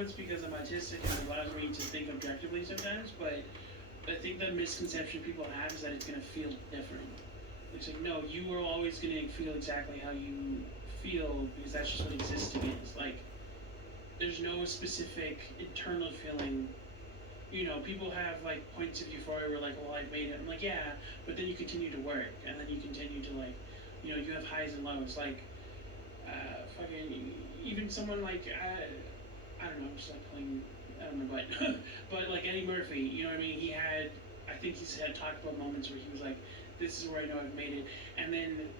it's because I'm autistic and it allows me to think objectively sometimes, but I think the misconception people have is that it's gonna feel different. It's like, no, you are always gonna feel exactly how you feel because that's just what existing is. Like, there's no specific internal feeling. You know, people have like points of euphoria where like, well, I've made it. I'm like, yeah, but then you continue to work, and then you continue to like, you know, you have highs and lows. Like, fucking, even someone like, I don't know, I'm just like playing, I don't know, but, but like Eddie Murphy, you know what I mean? He had, I think he's had talked about moments where he was like, this is where I know I've made it, and then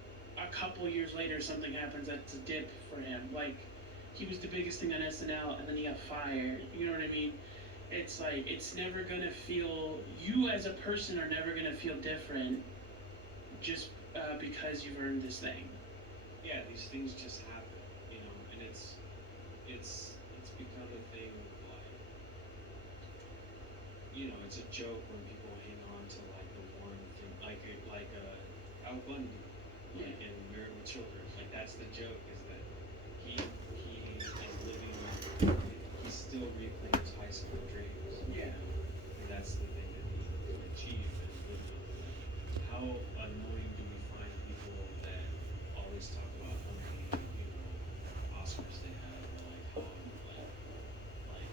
a couple years later, something happens that's a dip for him. Like, he was the biggest thing on SNL, and then he got fired. You know what I mean? It's like it's never gonna feel. You as a person are never gonna feel different, just because you've earned this thing. Yeah, these things just happen, and it's become a thing of like, it's a joke when people hang on to like the one thing, Al Bundy, Yeah. like in Married with Children. Like that's the joke is that he is living, he's still replaying his high school dreams. Yeah. And that's the thing that he achieved and lived on. Like, how annoying do we find people that always talk about how many, Oscars they have, or like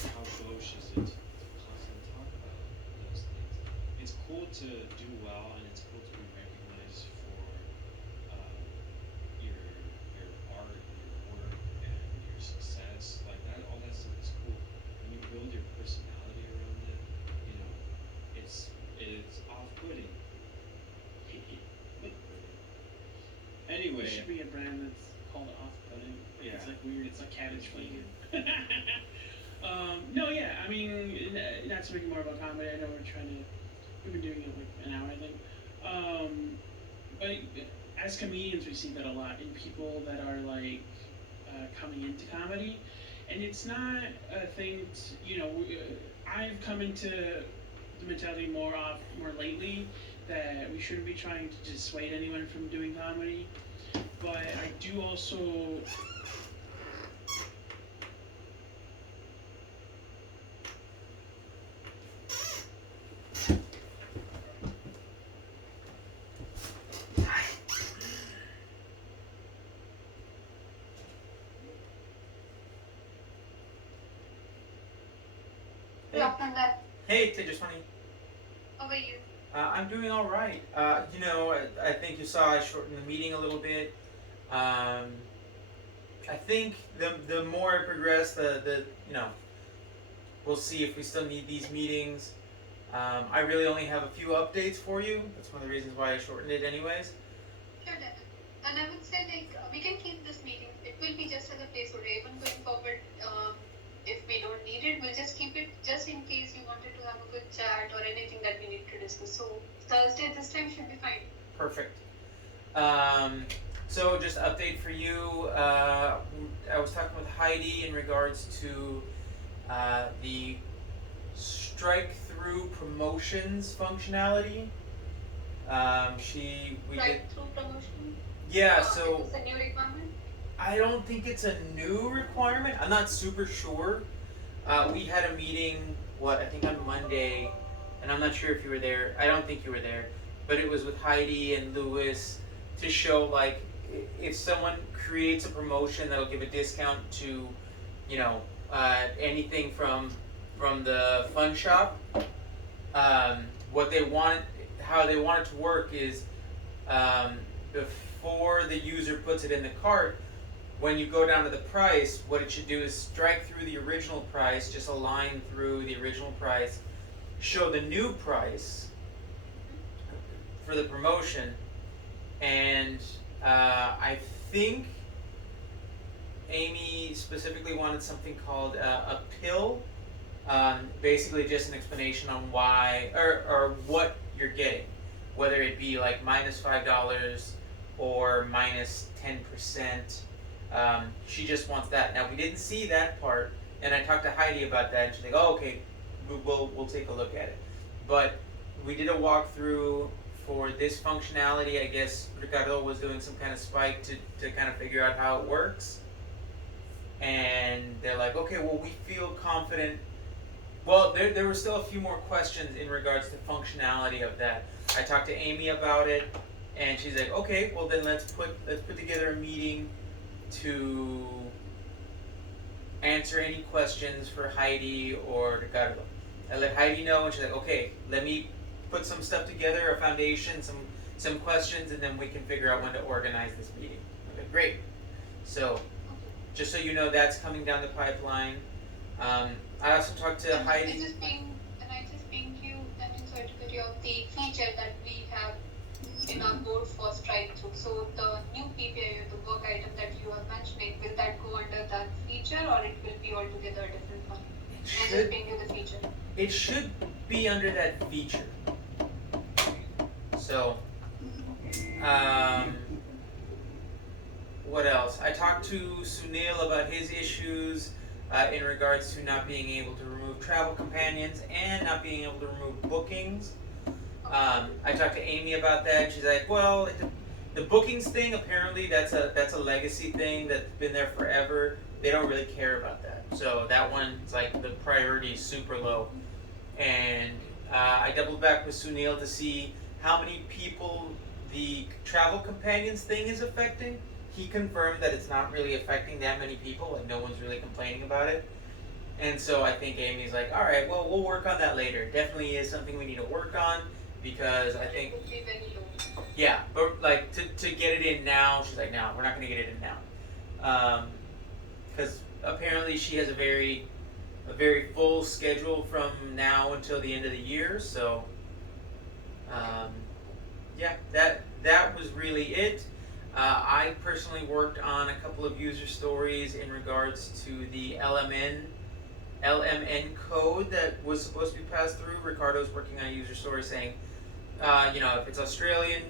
how how gauche is it to constantly talk about those things? It's cool to do well, and it's cool to be recognized for your art, your work, and your success. Like that, all that stuff is cool. When you build your personality around it, you know, it's off-putting. Anyway, There should be a brand that's called off-putting. Like, yeah, it's like weird. It's like cabbage it's flavored. weird. No, yeah. I mean, not speaking more about comedy. I know we've been doing it like an hour, I think. But as comedians, we see that a lot in people that are like coming into comedy, and it's not a thing. I've come into the mentality more lately that we shouldn't be trying to dissuade anyone from doing comedy, but I do also. Good afternoon, Dad. Hey, Tejaswani. How are you? I'm doing all right. I think you saw I shortened the meeting a little bit. I think the more I progress, we'll see if we still need these meetings. I really only have a few updates for you. That's one of the reasons why I shortened it, anyways. Sure, Dad. And I would say, like, we can keep this meeting. It will be just as a placeholder. Even going forward, if we don't need it, we'll just keep it just in case you wanted to have a good chat or anything that we need to discuss. So Thursday this time should be fine. Perfect. So just update for you. I was talking with Heidi in regards to the strike-through promotions functionality. We Right did. through promotion. Yeah. So It's a new requirement. I don't think it's a new requirement. I'm not super sure. We had a meeting, I think on Monday, and I'm not sure if you were there. I don't think you were there, but it was with Heidi and Lewis to show like if someone creates a promotion that'll give a discount to, anything from the fun shop. What they want, how they want it to work is before the user puts it in the cart. When you go down to the price, what it should do is strike through the original price, just a line through the original price, show the new price for the promotion, and I think Amy specifically wanted something called a pill, basically just an explanation on why or what you're getting, whether it be like -$5 or -10%. She just wants that. Now we didn't see that part, and I talked to Heidi about that, and she's like, "Oh, okay, we'll take a look at it." But we did a walkthrough for this functionality. I guess Ricardo was doing some kind of spike to kind of figure out how it works. and they're like, okay, well, we feel confident. Well, there were still a few more questions in regards to functionality of that. I talked to Amy about it, and she's like, okay, well then let's put together a meeting to answer any questions for Heidi or Ricardo. I let Heidi know, and she's like, okay, let me put some stuff together, a foundation, some questions, and then we can figure out when to organize this meeting. Okay, great. So, just so you know, that's coming down the pipeline. I also talked to Heidi. I just pinged you, I mean, sorry to cut you off, the feature that we have in our board for strike through. So the new PPI, the work item that you are mentioning, will that go under that feature, or it will be altogether a different one? I just pinged you the feature. It should be under that feature. So, what else? I talked to Sunil about his issues in regards to not being able to remove travel companions and not being able to remove bookings. I talked to Amy about that. She's like, well, the bookings thing, apparently that's a legacy thing that's been there forever. They don't really care about that. So that one's like the priority is super low. And I doubled back with Sunil to see how many people the travel companions thing is affecting. He confirmed that it's not really affecting that many people, like no one's really complaining about it. And so I think Amy's like, all right, well, we'll work on that later. Definitely is something we need to work on, because I think, It will be very low. yeah, but like to get it in now, she's like, no, we're not gonna get it in now. Because apparently she has a very full schedule from now until the end of the year, so yeah, that was really it. I personally worked on a couple of user stories in regards to the LMN code that was supposed to be passed through. Ricardo's working on a user story saying, if it's Australian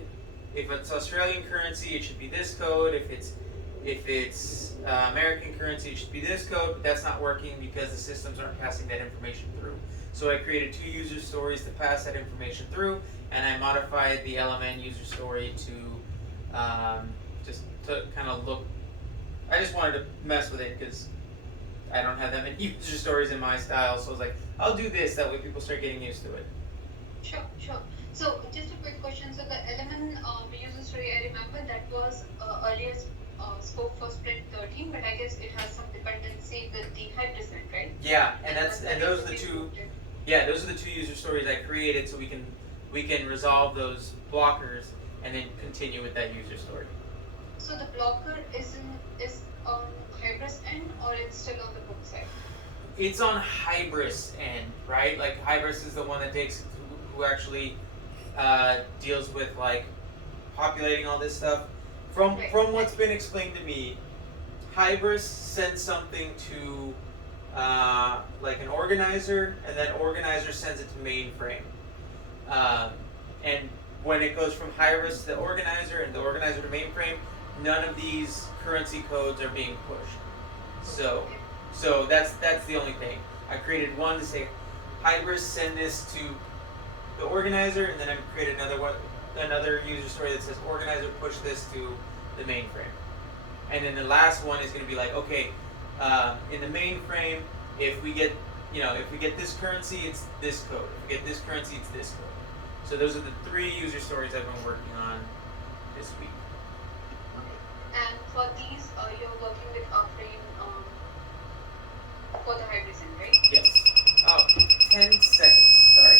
currency, it should be this code. If it's American currency, it should be this code. But that's not working because the systems aren't passing that information through. So I created 2 user stories to pass that information through, and I modified the LMN user story to just to kind of look. I just wanted to mess with it because I don't have that many user stories in my style, so I was like, I'll do this, that way people start getting used to it. Sure. So just a quick question. So the element user story, I remember that was earlier scope for Sprint 13, but I guess it has some dependency with the Hybris, right? Yeah, and those are the two. Yeah, those are the 2 user stories I created, so we can resolve those blockers and then continue with that user story. So the blocker is on Hybris end, or it's still on the book side? It's on Hybris end, right? Like Hybris is the one that who actually deals with like populating all this stuff. From what's been explained to me, Hybris sends something to like an organizer, and that organizer sends it to mainframe. And when it goes from Hybris to the organizer and the organizer to mainframe, none of these currency codes are being pushed. So that's the only thing. I created one to say, Hybris, send this to the organizer, and then I created another user story that says, organizer, push this to the mainframe. And then the last one is going to be like, okay, in the mainframe, if we get this currency, it's this code. If we get this currency, it's this code. So those are the 3 user stories I've been working on this week. Okay. And for these, you're working with Offrame for the Hybris end, right? Yes. Oh, 10 seconds. Sorry.